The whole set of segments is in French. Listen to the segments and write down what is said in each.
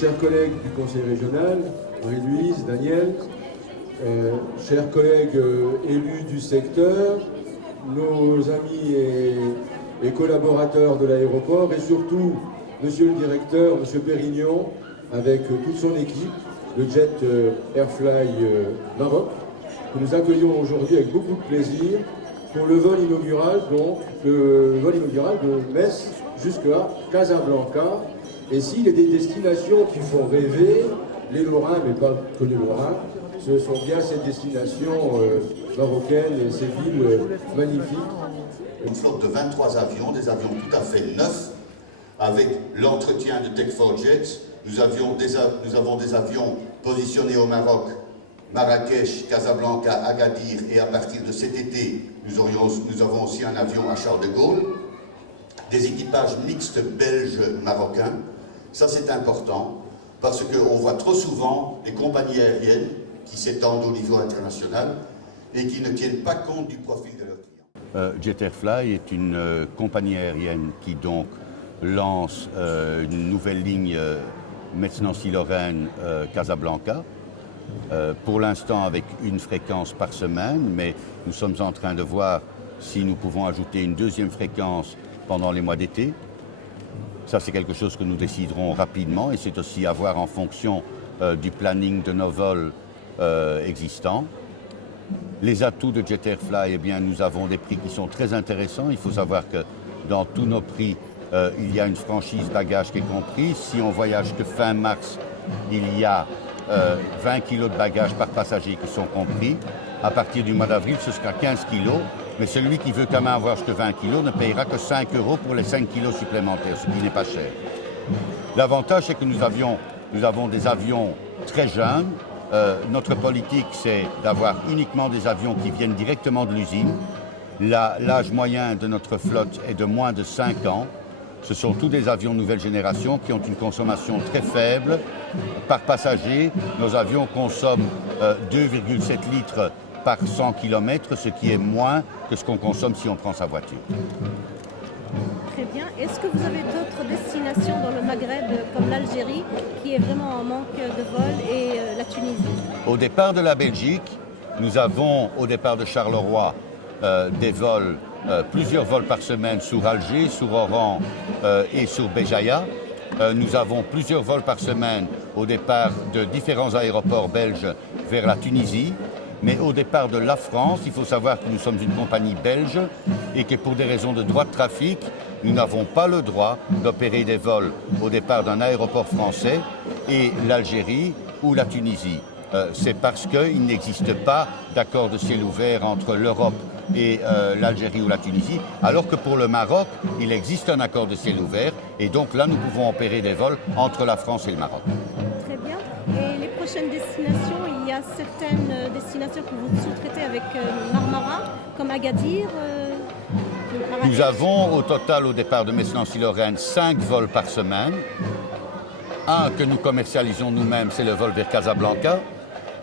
Chers collègues du Conseil régional, Marie-Louise, Daniel, chers collègues élus du secteur, nos amis et collaborateurs de l'aéroport et surtout Monsieur le directeur, Monsieur Pérignon, avec toute son équipe, le jet Airfly Maroc, que nous accueillons aujourd'hui avec beaucoup de plaisir pour le vol inaugural, donc le vol inaugural de Metz jusqu'à Casablanca. Et s'il y a des destinations qui font rêver, les Lorrains, mais pas que les Lorrains, ce sont bien ces destinations marocaines et ces villes magnifiques. Une flotte de 23 avions, des avions tout à fait neufs, avec l'entretien de Tech4Jets. Nous avons des avions positionnés au Maroc, Marrakech, Casablanca, Agadir, et à partir de cet été, nous avons aussi un avion à Charles de Gaulle. Des équipages mixtes belges-marocains. Ça, c'est important, parce qu'on voit trop souvent des compagnies aériennes qui s'étendent au niveau international et qui ne tiennent pas compte du profil de leurs clients. Jet Airfly est une compagnie aérienne qui donc lance une nouvelle ligne Metz-Nancy-Lorraine-Casablanca, pour l'instant avec une fréquence par semaine, mais nous sommes en train de voir si nous pouvons ajouter une deuxième fréquence pendant les mois d'été. Ça, c'est quelque chose que nous déciderons rapidement et c'est aussi à voir en fonction du planning de nos vols existants. Les atouts de Jet Airfly, eh bien, nous avons des prix qui sont très intéressants. Il faut savoir que dans tous nos prix, il y a une franchise bagages qui est comprise. Si on voyage que fin mars, il y a 20 kilos de bagages par passager qui sont compris. À partir du mois d'avril, ce sera 15 kilos. Mais celui qui veut quand même avoir jusqu'à 20 kilos ne payera que 5 € pour les 5 kilos supplémentaires, ce qui n'est pas cher. L'avantage, c'est que nous avons des avions très jeunes. Notre politique, c'est d'avoir uniquement des avions qui viennent directement de l'usine. L'âge moyen de notre flotte est de moins de 5 ans. Ce sont tous des avions nouvelle génération qui ont une consommation très faible par passager. Nos avions consomment 2,7 litres par 100 km, ce qui est moins que ce qu'on consomme si on prend sa voiture. Très bien. Est-ce que vous avez d'autres destinations dans le Maghreb, comme l'Algérie, qui est vraiment en manque de vol, et la Tunisie? Au départ de la Belgique, nous avons, au départ de Charleroi, des vols, plusieurs vols par semaine sur Alger, sur Oran et sur Béjaïa. Nous avons plusieurs vols par semaine au départ de différents aéroports belges vers la Tunisie. Mais au départ de la France, il faut savoir que nous sommes une compagnie belge et que pour des raisons de droit de trafic, nous n'avons pas le droit d'opérer des vols au départ d'un aéroport français et l'Algérie ou la Tunisie. C'est parce qu'il n'existe pas d'accord de ciel ouvert entre l'Europe et l'Algérie ou la Tunisie, alors que pour le Maroc, il existe un accord de ciel ouvert et donc là, nous pouvons opérer des vols entre la France et le Maroc. Très bien. Et les prochaines destinations, il y a certaines destinations que vous sous-traitez avec Marmara, comme Agadir. Nous avons au total, au départ de Metz-Nancy-Lorraine, 5 vols par semaine. Un que nous commercialisons nous-mêmes, c'est le vol vers Casablanca.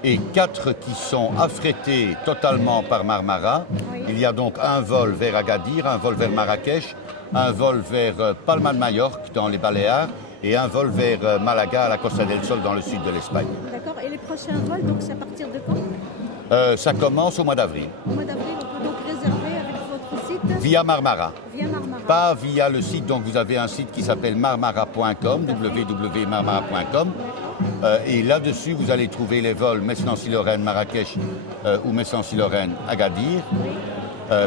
Et 4 qui sont affrétés totalement par Marmara. Oui. Il y a donc un vol vers Agadir, un vol vers Marrakech, un vol vers Palma de Majorque dans les Baléares et un vol vers Malaga à la Costa del Sol dans le sud de l'Espagne. D'accord. Et les prochains vols, donc c'est à partir de quand? Ça commence au mois d'avril. Au mois d'avril, on peut donc réserver avec votre site? Via Marmara. Via Marmara. Pas via le site, donc vous avez un site qui s'appelle marmara.com, www.marmara.com. Et là-dessus, vous allez trouver les vols Metz-Nancy-Lorraine, Marrakech ou Metz-Nancy-Lorraine, Agadir,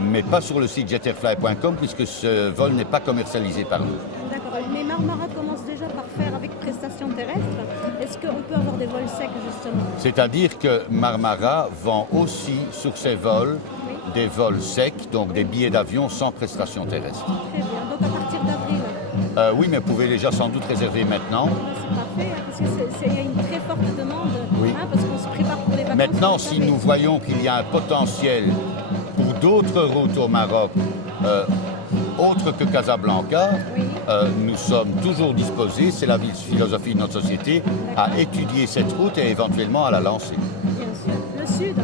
mais pas sur le site jetairfly.com puisque ce vol n'est pas commercialisé par nous. D'accord, mais Marmara commence déjà par faire avec prestation terrestre. Est-ce qu'on peut avoir des vols secs justement? C'est-à-dire que Marmara vend aussi sur ses vols des vols secs, donc des billets d'avion sans prestation terrestre. Très bien, donc à partir d'avril? Oui, mais vous pouvez déjà sans doute réserver maintenant. C'est parfait, parce qu'il y a une très forte demande, oui. Parce qu'on se prépare pour les vacances. Maintenant, si nous voyons qu'il y a un potentiel pour d'autres routes au Maroc, autres que Casablanca, oui. Nous sommes toujours disposés, c'est la philosophie de notre société, à étudier cette route et éventuellement à la lancer. Bien sûr.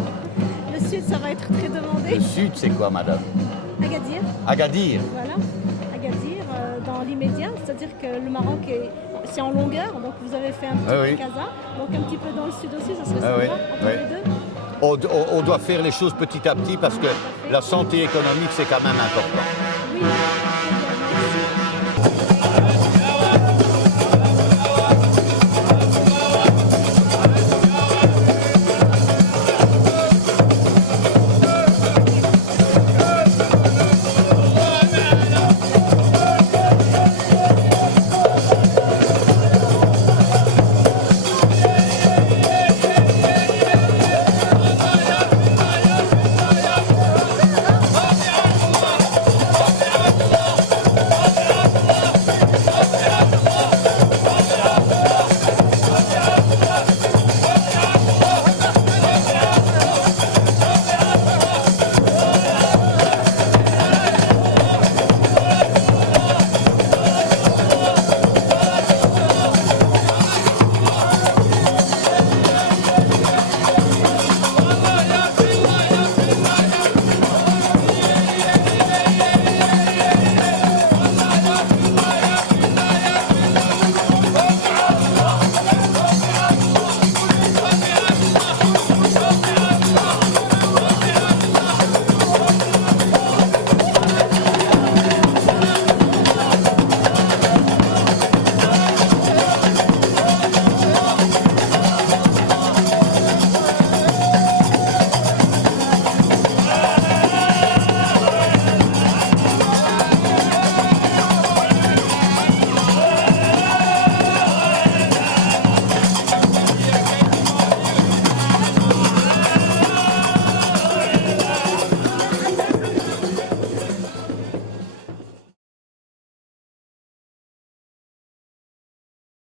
Le sud, ça va être très demandé. Le sud, c'est quoi, madame? Agadir. Agadir. Voilà, Agadir, dans l'immédiat, c'est-à-dire que le Maroc est c'est en longueur, donc vous avez fait un petit peu Casa, donc un petit peu dans le sud aussi, ça serait sympa entre les deux. On doit faire les choses petit à petit parce que la santé économique, c'est quand même important. Oui, très bien, merci.